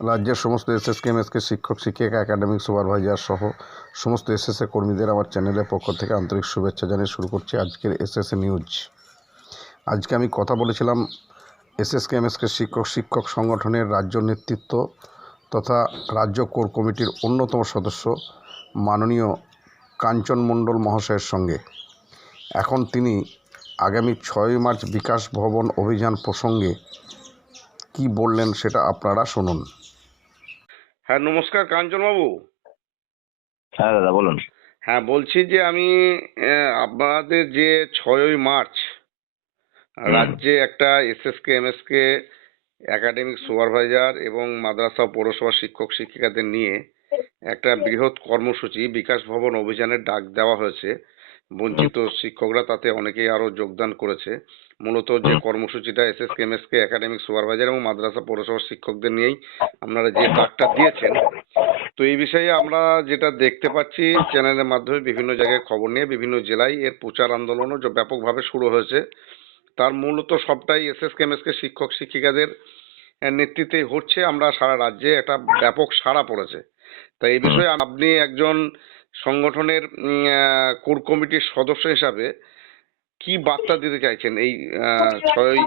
রাজ্যের সমস্ত SSK, MSK শিক্ষক, শিক্ষিকা একাডেমিক সুপারভাইজার সহ সমস্ত এসএসএ কর্মীদের আমার চ্যানেলের পক্ষ থেকে আন্তরিক শুভেচ্ছা জানিয়ে শুরু করছি আজকের এসএসএ নিউজ আজকে আমি কথা বলেছিলাম এসএসকে, এমএসকে শিক্ষক শিক্ষক সংগঠনের রাজ্য নেতৃত্ব তথা রাজ্য কোর কমিটির অন্যতম সদস্য মাননীয় কাঞ্চন মণ্ডল মহাশয়ের সঙ্গে। এখন তিনি আগামী ছয় মার্চ বিকাশ ভবন অভিযান প্রসঙ্গে কি বললেন সেটা আপনারা শুনুন। হ্যাঁ নমস্কার কাঞ্চনবাবু হ্যাঁ দাদা বলুন। হ্যাঁ বলছি যে আমি আপনাদের যে ছয়ই মার্চ রাজ্যে একটা এসএসকে এমএসকে একাডেমিক সুপারভাইজার এবং মাদ্রাসা ও পৌরসভা শিক্ষক শিক্ষিকাদের নিয়ে একটা বৃহৎ কর্মসূচি বিকাশ ভবন অভিযানের ডাক দেওয়া হয়েছে। বঞ্চিত শিক্ষকরা তাতে অনেকেই আরও যোগদান করেছে। মূলত যে কর্মসূচিটা এস এস কেম এস এমএসকে একাডেমিক সুপারভাইজার এবং মাদ্রাসা পৌরসভার শিক্ষকদের নিয়েই আপনারা যে ডাকটা দিয়েছেন তো এই বিষয়ে আমরা যেটা দেখতে পাচ্ছি চ্যানেলের মাধ্যমে বিভিন্ন জায়গায় খবর নিয়ে বিভিন্ন জেলায় এর প্রচার আন্দোলনও যে ব্যাপকভাবে শুরু হয়েছে। তার মূলত সবটাই এসএস কেমএসকে শিক্ষক শিক্ষিকাদের আহ, নেতৃত্বেই হচ্ছে। আমরা সারা রাজ্যে একটা ব্যাপক সাড়া পড়েছে। তা এই বিষয়ে আপনি একজন সংগঠনের কোর কমিটির সদস্য হিসাবে কি বার্তা দিতে চাইছেন এই আহ, ছয়ই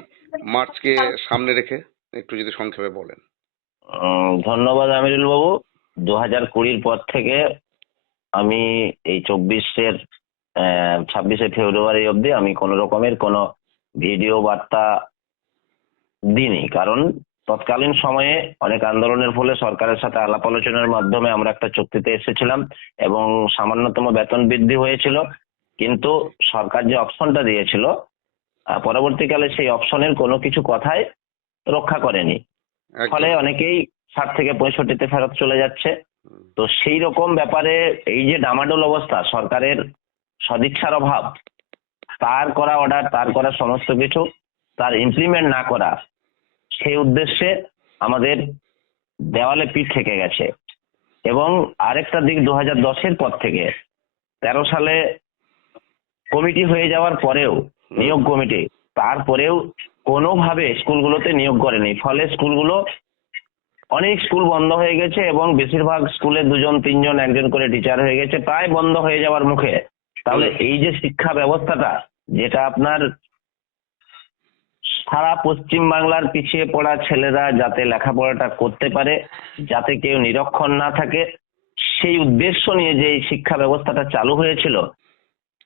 মার্চকে সামনে রেখে? একটু যদি সংক্ষেপে বলেন। ধন্যবাদ আমিরুল বাবু। দু হাজার কুড়ির পর থেকে আমি এই চব্বিশের ছাব্বিশে ফেব্রুয়ারি অবধি আমি কোনো রকমের কোনো ভিডিও বার্তা দিইনি। কারণ তৎকালীন সময়ে অনেক আন্দোলনের ফলে সরকারের সাথে আলাপ আলোচনার মাধ্যমে আমরা একটা চুক্তিতে এসেছিলাম এবং সামান্যতম বেতন বৃদ্ধি হয়েছিল। কিন্তু সরকার যে অপশনটা দিয়েছিল পরবর্তীকালে সেই অপশনের কোনো কিছু কথাই রক্ষা করেনি। ফলে অনেকেই ষাট থেকে পঁয়ষট্টিতে ফেরত চলে যাচ্ছে। তো সেই রকম ব্যাপারে এই যে ডামাডোল অবস্থা সরকারের সদিচ্ছার অভাব তার করা অর্ডার তার করা সমস্ত কিছু তার ইমপ্লিমেন্ট না করা সেই উদ্দেশ্যে আমাদের দেওয়ালে পিঠ থেকে গেছে। এবং আরেকটা দিক দু হাজার দশের পর থেকে তেরো সালে কমিটি হয়ে যাওয়ার পরেও, নিয়োগ কমিটি, তারপরেও কোনোভাবে স্কুলগুলোতে নিয়োগ করেনি। ফলে স্কুলগুলো, অনেক স্কুল বন্ধ হয়ে গেছে এবং বেশিরভাগ স্কুলে দুজন, তিনজন, একজন করে টিচার হয়ে গেছে, প্রায় বন্ধ হয়ে যাওয়ার মুখে। তাহলে এই যে শিক্ষা ব্যবস্থাটা, যেটা আপনার সারা পশ্চিম বাংলার পিছিয়ে পড়া ছেলেরা যাতে লেখাপড়াটা করতে পারে, যাতে কেউ নিরক্ষর না থাকে, সেই উদ্দেশ্য নিয়ে যে এই শিক্ষা ব্যবস্থাটা চালু হয়েছিল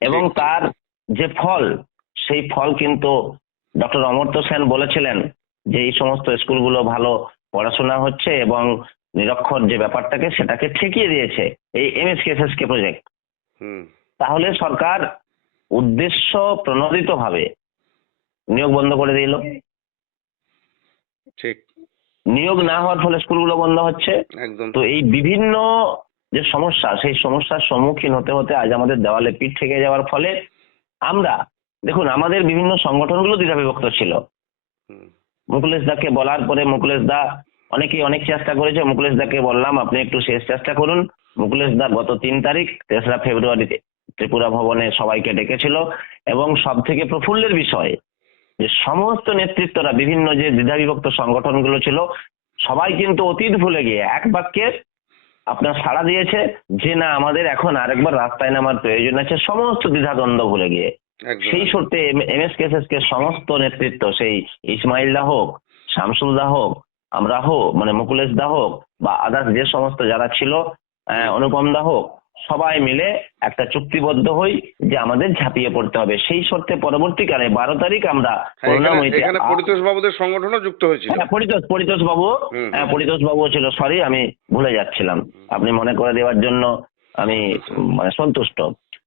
এবং। তার যে ফল সেই ফল কিন্তু ডক্টর অমর্ত্য সেন বলেছিলেন যে এই সমস্ত স্কুলগুলো ভালো পড়াশোনা হচ্ছে এবং নিরক্ষর যে ব্যাপারটাকে সেটাকে ঠেকিয়ে দিয়েছে এই এমএসকেএসএসকে প্রজেক্ট হুম। তাহলে সরকার উদ্দেশ্য প্রণোদিত ভাবে নিয়োগ বন্ধ করে দিল। ঠিক। নিয়োগ না হওয়ার ফলে স্কুলগুলো বন্ধ হচ্ছে। একদম। তো এই বিভিন্ন যে সমস্যা সেই সমস্যার সম্মুখীন হতে হতে আজ আমাদের দেওয়ালে পিঠ থেকে যাওয়ার ফলে আমরা দেখুন আমাদের বিভিন্ন সংগঠনগুলো দ্বিধাবিভক্ত ছিল। হুম। মুকুলেশ দাকে বলার পরে মুকুলেশ দা অনেকেই অনেক চেষ্টা করেছে মুকুলেশ দাকে বললাম আপনি একটু শেষ চেষ্টা করুন। মুকুলেশ দা গত তিন তারিখ তেসরা ফেব্রুয়ারিতে ত্রিপুরা ভবনে সবাইকে ডেকেছিল এবং সব থেকে প্রফুল্লের বিষয় যে সমস্ত নেতৃত্বরা বিভিন্ন যে দ্বিধাবিভক্ত সংগঠনগুলো ছিল সবাই কিন্তু অতীত ভুলে গিয়ে এক বাক্যে আপনার সাড়া দিয়েছে যে না আমাদের এখন আরেকবার রাস্তায় নামার প্রয়োজন আছে সমস্ত দ্বিধাদ্বন্দ্ব ভুলে গিয়ে। সেই সূত্রে এস কে সমস্ত নেতৃত্ব সেই ইসমাইল দা হোক শামসুল দা হোক আমরা হোক মানে মুকুলেশ দা হোক বা আদার্স যে সমস্ত যারা ছিল আহ, অনুপম দা হোক সবাই মিলে একটা চুক্তিবদ্ধ হই যে আমাদের ঝাঁপিয়ে পড়তে হবে। সেই শর্তে পরবর্তীকালে বারো তারিখ আমরা হ্যাঁ, এখানে পরিতোষ বাবুদের সংগঠনও যুক্ত হয়েছিল। হ্যাঁ পরিতোষ পরিতোষ বাবু। হ্যাঁ পরিতোষ বাবুও ছিল সরি আমি ভুলে যাচ্ছিলাম। আপনি মনে করে দেওয়ার জন্য আমি মানে সন্তুষ্ট।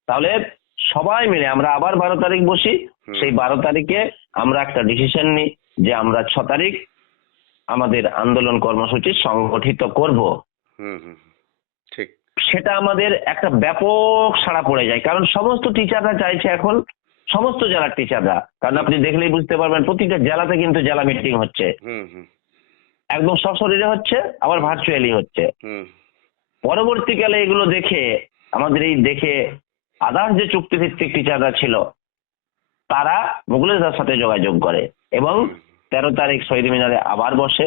তাহলে সবাই মিলে আমরা আবার বারো তারিখ বসি। সেই বারো তারিখে আমরা একটা ডিসিশন নিই যে আমরা ছ তারিখ আমাদের আন্দোলন কর্মসূচি সংগঠিত করব। হুম হুম হুম। ঠিক। সেটা আমাদের একটা ব্যাপক সাড়া পড়ে যায়। কারণ সমস্ত টিচাররা চাইছে এখন সমস্ত জেলার টিচাররা কারণ আপনি দেখলেই বুঝতে পারবেন প্রতিটা জেলাতে কিন্তু জেলা মিটিং হচ্ছে। একদম সশরীরে হচ্ছে আবার ভার্চুয়ালি হচ্ছে। পরবর্তীকালে এগুলো দেখে আমাদের এই দেখে আদার্স যে চুক্তিভিত্তিক টিচাররা ছিল তারা মুগুলেশদার সাথে যোগাযোগ করে এবং তেরো তারিখ শহীদ মিনারে আবার বসে।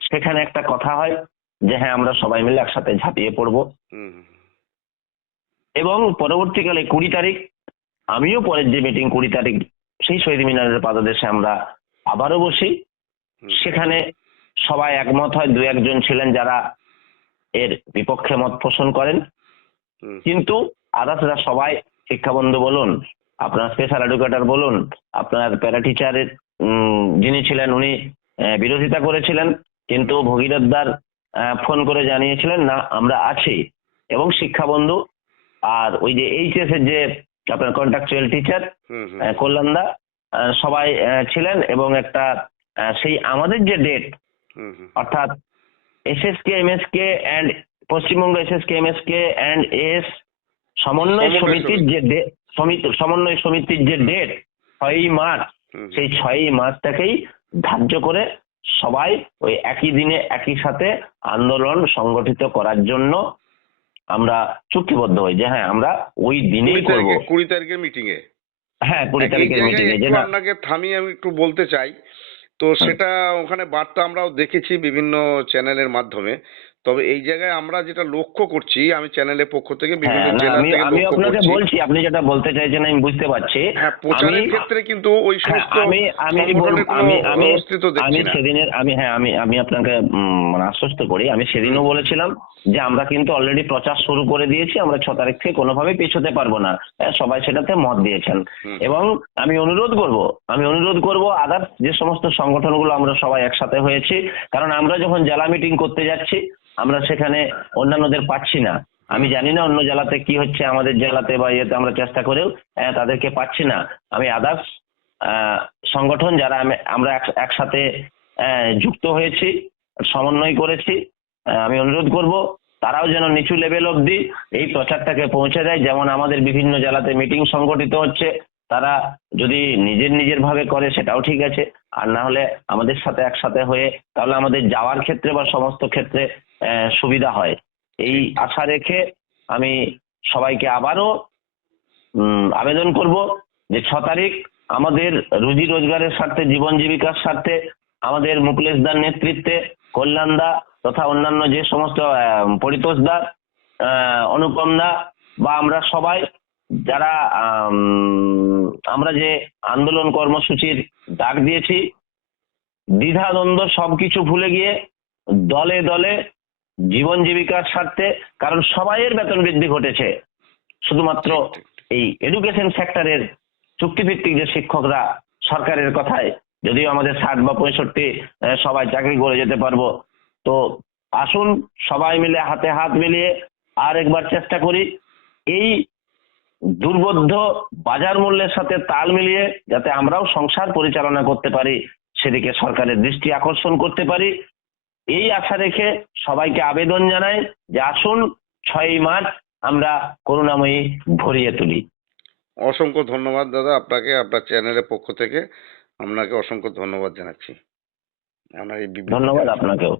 সেখানে একটা কথা হয় যে হ্যাঁ আমরা সবাই মিলে একসাথে ঝাঁপিয়ে পড়ব। এবং পরবর্তীকালে কুড়ি তারিখ আমিও পরের যে মিটিং কুড়ি তারিখ সেই শহীদ মিনারের পাদদেশে আমরা আবারও বসি। সেখানে সবাই একমত হয় দু একজন ছিলেন যারা এর বিপক্ষে মত পোষণ করেন। কিন্তু আদার্সরা সবাই শিক্ষাবন্ধু বলুন আপনার স্পেশাল এডুকেটর বলুন আপনার প্যারা টিচারের যিনি ছিলেন উনি বিরোধিতা করেছিলেন। কিন্তু ভগীরথদার ফোন করে জানিয়েছিলেন না আমরা আছি। এবং শিক্ষা বন্ধু আর ওই যে এইচএস এর যে আপনার কন্ট্রাকচুয়াল টিচার কল্যাণদা সবাই ছিলেন এবং একটা সেই আমাদের যে ডেট অর্থাৎ SSK MSK and Paschimbanga SSK MSK and S সমন্বয় সমিতির যে সমন্বয় সমিতির যে ডেট ছয়ই মার্চ সেই ছয়ই মার্চটাকেই ধার্য করে সবাই ওই একই দিনে একই সাথে আন্দোলন সংগঠিত করার জন্য আমরা চুক্তিবদ্ধ হই যে হ্যাঁ আমরা ওই দিনেই কুড়ি করব। কুড়ি তারিখের মিটিং এ? হ্যাঁ কুড়ি তারিখের মিটিং এ যে আপনাকে থামিয়ে আমি একটু বলতে চাই। তো সেটা ওখানে বার্তা আমরাও দেখেছি বিভিন্ন চ্যানেলের মাধ্যমে। তবে এই জায়গায় আমরা যেটা লক্ষ্য করছি আমি চ্যানেলের পক্ষ থেকে বিভিন্ন হ্যাঁ জেলা আমি থেকে আমি আপনাকে বলছি আপনি যেটা বলতে চাইছেন আমি বুঝতে পারছি। হ্যাঁ প্রচারের ক্ষেত্রে কিন্তু ওই হ্যাঁ, সমস্ত আমি আমি আমি আমি আমি সেদিনের আমি হ্যাঁ আমি আমি আপনাকে মানে আশ্বস্ত করি। আমি সেদিনও বলেছিলাম যে আমরা কিন্তু অলরেডি প্রচার শুরু করে দিয়েছি আমরা ছ তারিখ থেকে কোনোভাবেই পেছোতে পারব না। হ্যাঁ, সবাই সেটাতে মত দিয়েছেন। এবং আমি অনুরোধ করব আমি অনুরোধ করব আদার্স যে সমস্ত সংগঠনগুলো আমরা সবাই একসাথে হয়েছি কারণ আমরা যখন জেলা মিটিং করতে যাচ্ছি আমরা সেখানে অন্যান্যদের পাচ্ছি না। আমি জানি না অন্য জেলাতে কি হচ্ছে, আমাদের জেলাতে বা ইয়েতে আমরা চেষ্টা করেও তাদেরকে পাচ্ছি না। আমি আদার্স সংগঠন যারা আমরা এক- একসাথে যুক্ত হয়েছি, সমন্বয় করেছি আমি অনুরোধ করব, তারাও যেন নিচু লেভেল অবধি এই প্রচারটাকে পৌঁছে দেয়। যেমন আমাদের বিভিন্ন জেলাতে মিটিং সংগঠিত হচ্ছে তারা যদি নিজের নিজের ভাবে করে সেটাও ঠিক আছে। আর না হলে আমাদের সাথে একসাথে হয়ে তাহলে আমাদের যাওয়ার ক্ষেত্রে বা সমস্ত ক্ষেত্রে সুবিধা হয়। এই আশা রেখে আমি সবাইকে আবারও আবেদন করব যে ছ তারিখ আমাদের রুজি রোজগারের স্বার্থে জীবন জীবিকার স্বার্থে আমাদের মুকলেশ দার নেতৃত্বে কল্যাণদা তথা অন্যান্য যে সমস্ত আহ, পরিতোষ দা অনুপম দা বা আমরা সবাই যারা আমরা যে আন্দোলন কর্মসূচির ডাক দিয়েছি দ্বিধা দ্বন্দ্ব সবকিছু ভুলে গিয়ে দলে দলে জীবন জীবিকার স্বার্থে কারণ সবাইয়ের বেতন বৃদ্ধি ঘটেছে। শুধুমাত্র এই এডুকেশন সেক্টরের চুক্তিভিত্তিক যে শিক্ষকরা সরকারের কথায় যদিও আমাদের ষাট বা পঁয়ষট্টি সবাই চাকরি করে যেতে পারব। তো আসুন সবাই মিলে হাতে হাত মিলিয়ে আর একবার চেষ্টা করি। এই দুর্বোধ্য বাজার মূল্যের সাথে তাল মিলিয়ে যাতে আমরাও সংসার পরিচালনা করতে পারি সেদিকে সরকারের দৃষ্টি আকর্ষণ করতে পারি। এই আশা রেখে সবাইকে আবেদন জানাই যে আসুন ছয়ই মার্চ আমরা করুণাময়ী ভরিয়ে তুলি। অসংখ্য ধন্যবাদ দাদা আপনাকে আপনার চ্যানেলের পক্ষ থেকে। আপনাকে অসংখ্য ধন্যবাদ জানাচ্ছি। আপনার এই ধন্যবাদ আপনাকেও।